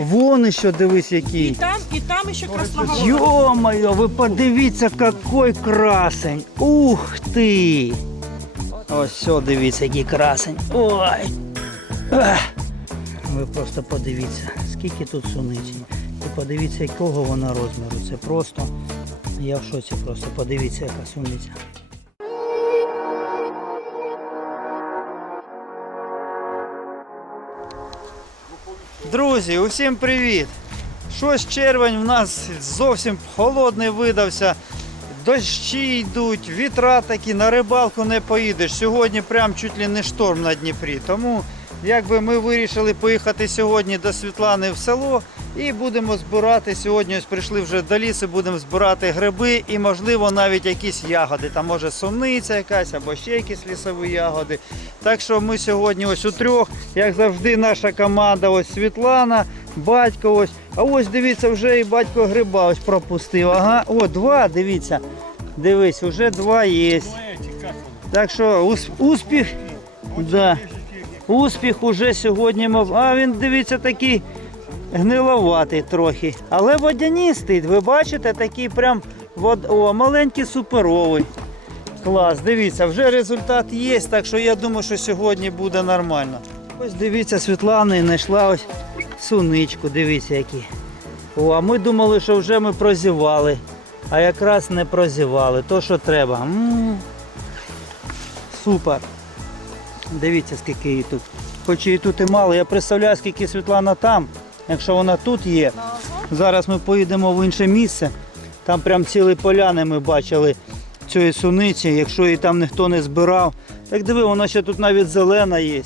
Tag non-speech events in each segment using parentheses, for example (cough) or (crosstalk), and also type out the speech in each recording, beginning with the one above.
Вон ще дивись И який. там, и там еще красноголовый. Ё-моє, ви подивіться, який красень. Ух ти. Ось все, дивіться, який красень. Ой. Ах. Ви просто подивіться, скільки тут суниці. І подивіться, якого вона розміру. Це просто. Я в шоці просто. Подивіться, яка суниця. Друзі, усім привіт! Щось червень в нас зовсім холодний видався. Дощі йдуть, вітра такі, на рибалку не поїдеш. Сьогодні прям чуть ли не шторм на Дніпрі. Тому якби ми вирішили поїхати сьогодні до Світлани в село і будемо збирати. Сьогодні ось прийшли вже до лісу, будемо збирати гриби і, можливо, навіть якісь ягоди. Там може сумниця якась або ще якісь лісові ягоди. Так що ми сьогодні ось у трьох, як завжди, наша команда, ось Світлана, батько ось. А ось дивіться, вже і батько гриба ось пропустив. Ага, о, два, дивіться. Дивись, вже два є. Так що ус- успіх. Да. Успіх уже сьогодні мав. А він дивіться такий гниловатий трохи. Але водяністий. Ви бачите, такий прям вод... О, маленький суперовий. Клас, дивіться, вже результат є, так що я думаю, що сьогодні буде нормально. Ось дивіться, Світлана і знайшла ось суничку, дивіться які. О, а ми думали, що вже ми прозівали. А якраз не прозівали. То, що треба. м Супер. Дивіться, скільки її тут. Хоч її тут і мало. Я представляю, скільки Світлана там. Якщо вона тут є. Зараз ми поїдемо в інше місце. Там прям цілі поляни ми бачили цієї суниці, якщо її там ніхто не збирав. Так диви, вона ще тут навіть зелена є.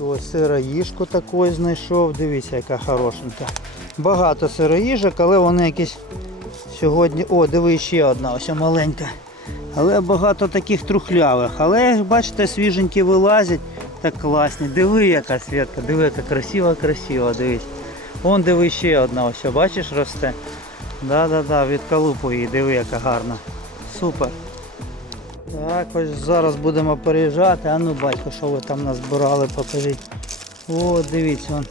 Ось сироїжку такої знайшов. Дивіться, яка хорошенька. Багато сироїжок, але вони якісь сьогодні. О, диви ще одна, ось маленька. Але багато таких трухлявих. Але бачите, свіженькі вилазять. Так класні. Диви, яка світка, диви, яка красива, красива, дивись. Вон диви ще одна, ось бачиш, росте. Да-да-да, від калупу її, диви, яка гарна. Супер. Так, ось зараз будемо переїжджати. А ну батько, що ви там назбирали, покажіть. О, дивіться, вон.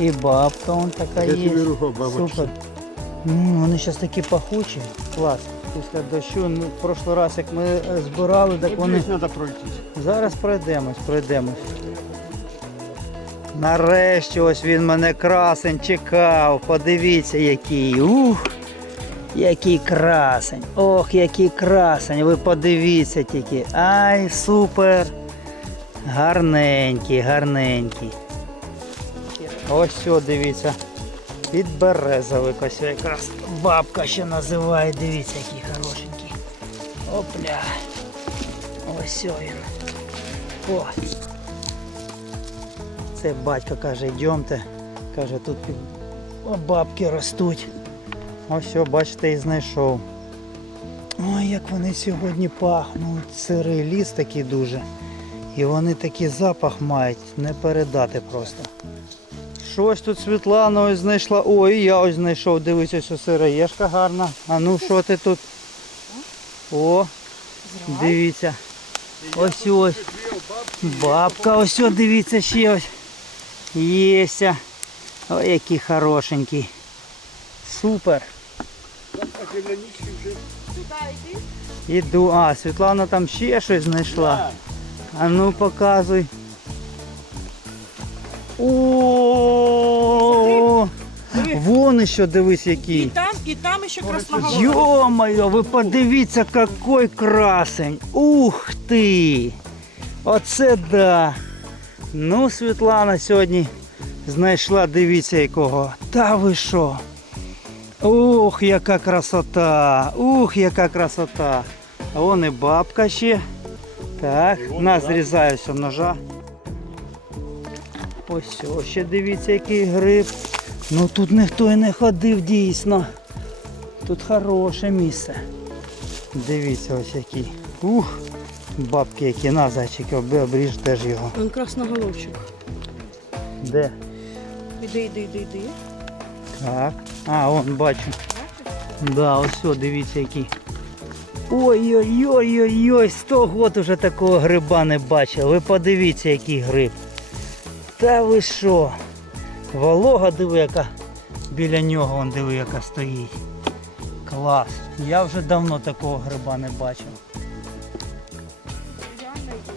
І бабка вон така є. Супер. М, вони зараз такі пахучі. Клас. Після дощу, ну, в прошлий раз, як ми е, збирали, так вони. треба пройтись. Зараз пройдемось, пройдемось. Нарешті ось він мене красень чекав. Подивіться який. Ух! Який красень. Ох, який красень. Ви подивіться тільки. Ай, супер. Гарненький, гарненький. Ось все, дивіться. Підберезовик ось якраз бабка ще називає. Дивіться, який хорошенький. Опля. Ось він. О. Це батько каже, йдемте. Каже, тут бабки ростуть. Ось бачите, і знайшов. Ой, як вони сьогодні пахнуть. Сирий ліс такий дуже. І вони такий запах мають, не передати просто. Щось тут Світлана ось знайшла. Ой, і я ось знайшов, дивись, ось сироєшка гарна. А ну що ти тут? О, дивіться. Ось ось. Бабка, ось ось, дивіться ще ось. Єся. Ой, який хорошенький. Супер. Іду. А, Світлана там ще щось знайшла. А ну показуй. О! Вон ще дивись И який. там, и там еще красноголовый. Ё-моё, ви подивіться, який красень. Ух ти! Оце да. Ну, Світлана сьогодні знайшла, дивіться якого. Та ви що? Ух, яка красота! Ух, яка красота! А вон і бабка ще. Так, на зрізаю все ножа. Ось ось ще дивіться, який гриб. Ну тут ніхто і не ходив дійсно. Тут хороше місце. Дивіться ось який. Ух, бабки які на зайчики, оби обріж теж його. Он красноголовчик. Де? Иди, иди, иди, иди. Так. А, он бачу. Да, ось дивіться який. Ой-ой-ой-ой-ой, 100 год уже такого гриба не бачив. Ви подивіться, який гриб. Та ви що? Волога, диви, яка біля нього, он диви, яка стоїть. Клас. Я вже давно такого гриба не бачив.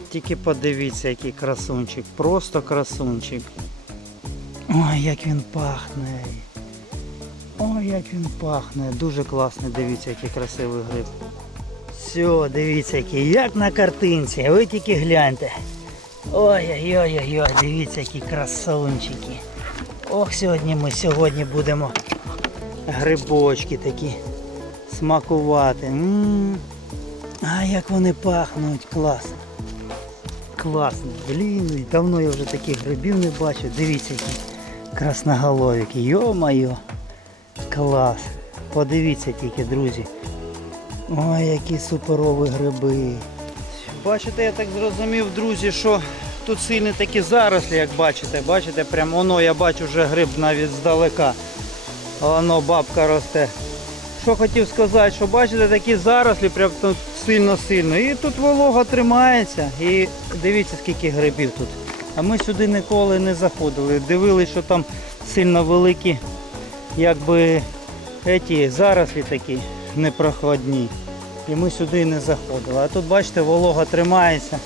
Тільки подивіться, який красунчик. Просто красунчик. Ой, як він пахне. Ой, як він пахне. Дуже класний, дивіться, який красивий гриб. Все, дивіться, який, як на картинці. Ви тільки гляньте. Ой-ой-ой-ой, дивіться, які красунчики. Ох, сьогодні ми сьогодні будемо грибочки такі смакувати. М. А як вони пахнуть, класно. Класно. Блін, давно я вже таких грибів не бачив. Дивіться, які красноголовики. Йо-моє. Клас. Подивіться тільки, друзі. Ой, які суперові гриби. Бачите, я так зрозумів, друзі, що тут сильні такі зарослі, як бачите. Бачите, прямо воно я бачу вже гриб навіть здалека. Воно бабка росте. Що хотів сказати, що бачите такі зарослі, прям тут сильно-сильно. І тут волога тримається. І дивіться, скільки грибів тут. А ми сюди ніколи не заходили. Дивилися, що там сильно великі, якби еті зарослі такі непроходні. І ми сюди не заходили. А тут бачите, волога тримається.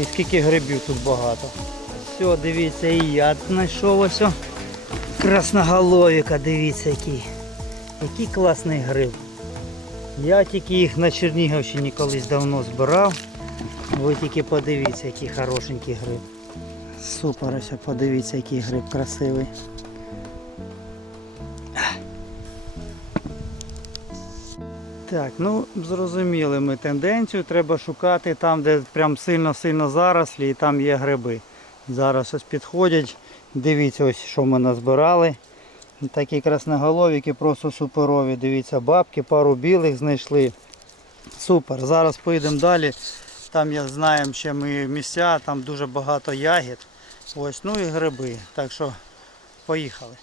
І скільки грибів тут багато. Все, дивіться, і я знайшов ось. Красноголовіка, дивіться який. Який класний гриб. Я тільки їх на Чернігівщині колись давно збирав. Ви тільки подивіться, який хорошенький гриб. Супер, ось подивіться, який гриб красивий. Так, ну зрозуміли ми тенденцію. Треба шукати там, де прям сильно-сильно зарослі і там є гриби. Зараз ось підходять. Дивіться, ось що ми назбирали. Такі красноголовики просто суперові. Дивіться, бабки, пару білих знайшли. Супер. Зараз поїдемо далі. Там я знаю ще ми місця, там дуже багато ягід. Ось, ну і гриби. Так що поїхали.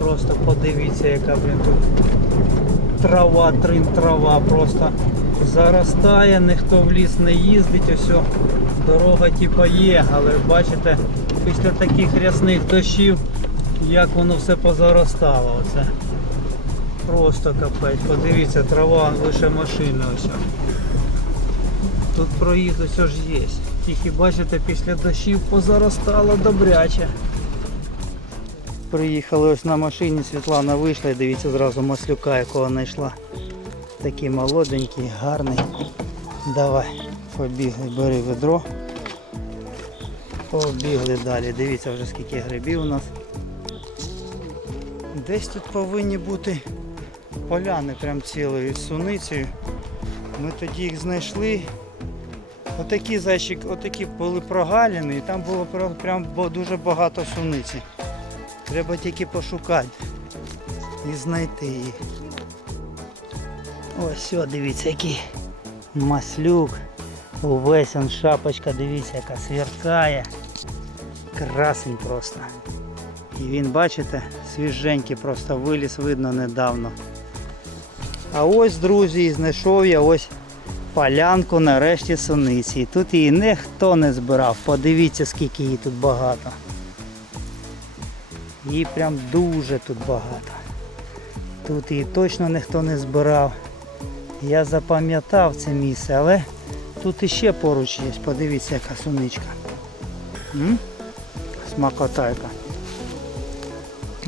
Просто подивіться, яка блін тут трава, трин трава просто заростає, ніхто в ліс не їздить, ось дорога типа є, але бачите, після таких рясних дощів, як воно все позаростало. Оце. Просто капець. Подивіться, трава лише машини ось. Тут проїзд ось ж є. Тільки бачите, після дощів позаростало добряче. Приїхали ось на машині, Світлана вийшла і дивіться зразу маслюка, якого знайшла. Такий молоденький, гарний. Давай, побігли, бери ведро. Побігли далі. Дивіться вже скільки грибів у нас. Десь тут повинні бути поляни прям цілою суницею. Ми тоді їх знайшли. Отакі зайчик, отакі були прогаліни і там було прям дуже багато суниці. Треба тільки пошукати і знайти їх. Ось все, дивіться, який маслюк. Увесь он шапочка, дивіться, яка сверкає. Красень просто. І він, бачите, свіженький, просто виліз видно недавно. А ось, друзі, знайшов я ось полянку нарешті суниці. Тут її ніхто не збирав. Подивіться, скільки її тут багато. Її прям дуже тут багато. Тут її точно ніхто не збирав. Я запам'ятав це місце, але тут іще поруч є. Подивіться, яка суничка. М? Смакотайка.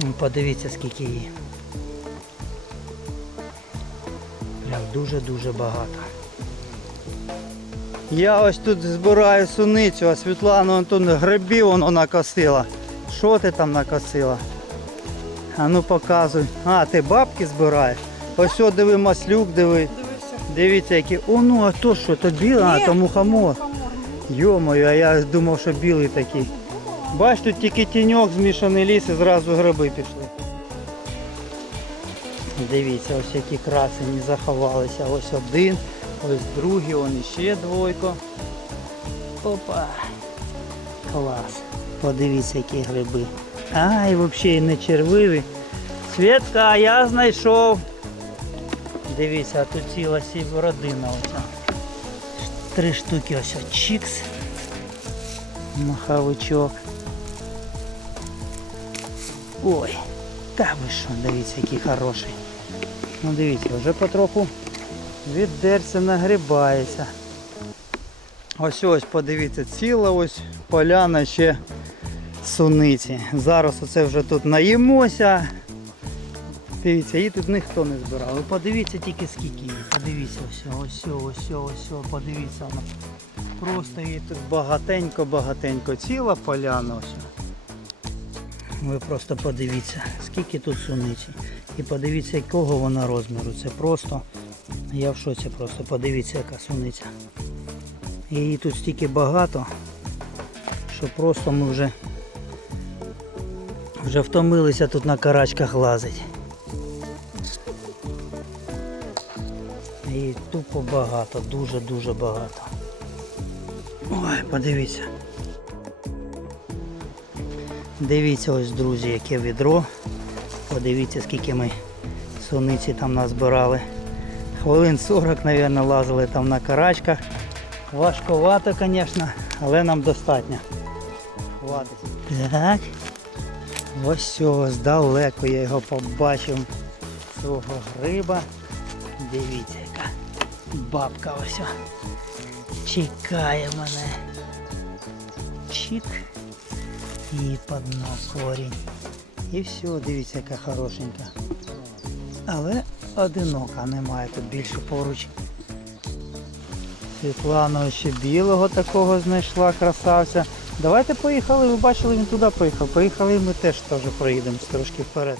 М, Подивіться, скільки її. Прям дуже-дуже багато. Я ось тут збираю суницю, а Світлана тут грибів воно накосила. Що ти там накосила? А ну показуй. А, ти бабки збираєш? Ось о, диви маслюк, диви. Дивіться, які. О, ну а то що, то біле, а то мухомор. Йо-моє, а я думав, що білий такий. Бач, тут тільки тіньок, змішаний ліс і зразу гриби пішли. Дивіться, ось які красені заховалися. Ось один, ось другий, он іще двойко. Опа. Клас. Подивіться, які гриби. Ай, взагалі не червиві. Світка, я знайшов. Дивіться, а тут ціла родина оця. Три штуки ось чікс. Маховичок. Ой, та ви що, дивіться, який хороший. Ну дивіться, вже потроху віддерся, нагрібається. Ось ось, подивіться, ціла ось поляна ще суниці. Зараз оце вже тут наїмося. Дивіться, її тут ніхто не збирав. Ви подивіться тільки скільки її. Подивіться, ось, ось, ось, ось, подивіться. Просто її тут багатенько, багатенько. Ціла поляна ось. Ви просто подивіться, скільки тут суниці. І подивіться, якого вона розміру. Це просто. Я в шоці просто. Подивіться, яка суниця. Її тут стільки багато, що просто ми вже вже втомилися тут на карачках лазити. Її тупо багато, дуже-дуже багато. Ой, подивіться. Дивіться ось, друзі, яке відро. Подивіться, скільки ми суниці там назбирали. Хвилин 40, мабуть, лазили там на карачках. Важковато, звісно, але нам достатньо. Хватить. Так. Ось ось здалеку я його побачив. Цього гриба. Дивіться, яка бабка ось. Чекає мене. Чик. І по корінь. І все, дивіться, яка хорошенька. Але одинока немає тут більше поруч. Світлана ще білого такого знайшла, красавця. Давайте поїхали, ви бачили, він туди поїхав. Поїхали і ми теж теж проїдемо трошки вперед.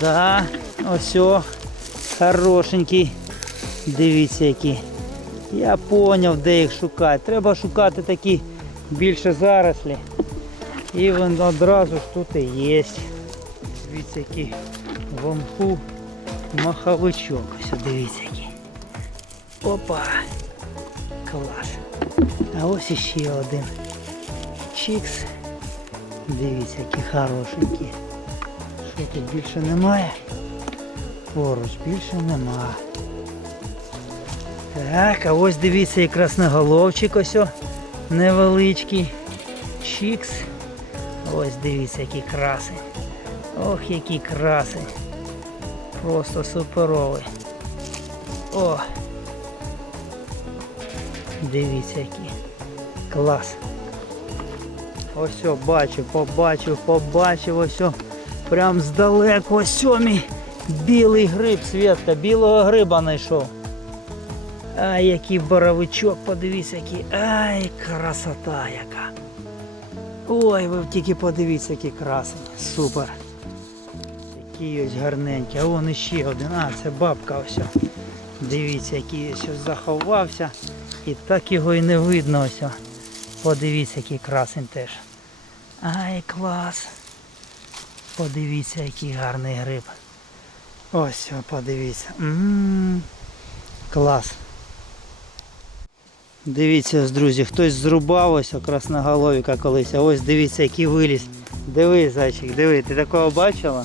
Да, ось о, хорошенький. Дивіться які. Я поняв, де їх шукати. Треба шукати такі більше зарослі. І він одразу ж тут і є. Дивіться, який в маховичок. Ось дивіться який. Опа! Клас. А ось іще один. Чікс. Дивіться, які хорошенькі. Що тут більше немає? Поруч більше нема. Так, а ось дивіться і красноголовчик ось невеличкий. Чікс. Ось дивіться, який красень. Ох, який красень. Просто суперовий. О! Дивіться який. Клас. Ось о, бачу, побачив, побачив, ось. Прям здалеку ось о мій білий гриб, Свєтка, білого гриба знайшов. Ай, який боровичок, подивіться, який. Ай, красота яка. Ой, ви тільки подивіться, який красень. Супер. Який ось гарненький. А вон іще один. А, це бабка ось. Дивіться, який ось заховався. І так його і не видно ось. Подивіться, який красень теж. Ай, клас. Подивіться, який гарний гриб. Ось, подивіться. М-м-м. Клас. Дивіться, друзі, хтось зрубав ось красноголовіка колись. А ось дивіться, який виліз. Диви, зайчик, диви, ти такого бачила?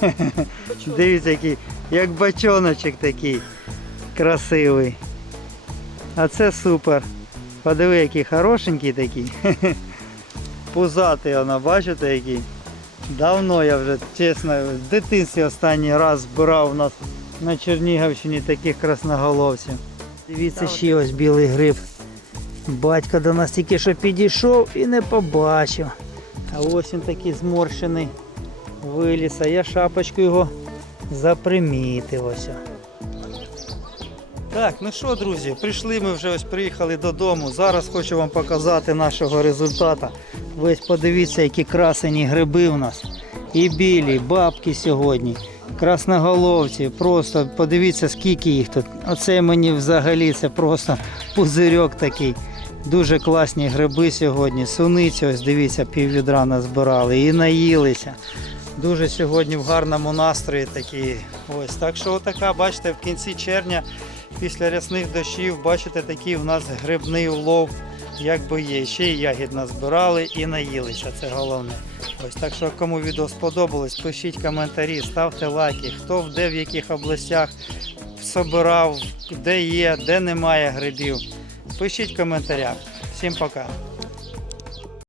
(laughs) Дивіться, який, як бачоночок такий красивий. А це супер. Подиви, який хорошенький такий. (laughs) Пузатий вона, бачите який? Давно я вже, чесно, в дитинстві останній раз збирав у нас на Чернігівщині таких красноголовців. Дивіться, ще ось білий гриб. Батько до нас тільки що підійшов і не побачив. А ось він такий зморщений виліз, а я шапочку його запримітив ось. Так, ну що, друзі, прийшли ми вже ось приїхали додому. Зараз хочу вам показати нашого результату. Ви ось подивіться, які красені гриби у нас. І білі, бабки сьогодні, красноголовці. Просто подивіться, скільки їх тут. Оце мені взагалі це просто пузирьок такий. Дуже класні гриби сьогодні. Суниці, ось дивіться, піввідра назбирали і наїлися. Дуже сьогодні в гарному настрої такі. Ось так що отака, бачите, в кінці червня після рясних дощів, бачите, такий в нас грибний улов, якби є. Ще й ягід назбирали і наїлися. Це головне. Ось так що кому відео сподобалось, пишіть коментарі, ставте лайки, хто де в яких областях собирав, де є, де немає грибів. Пишіть в коментарях. Всім пока.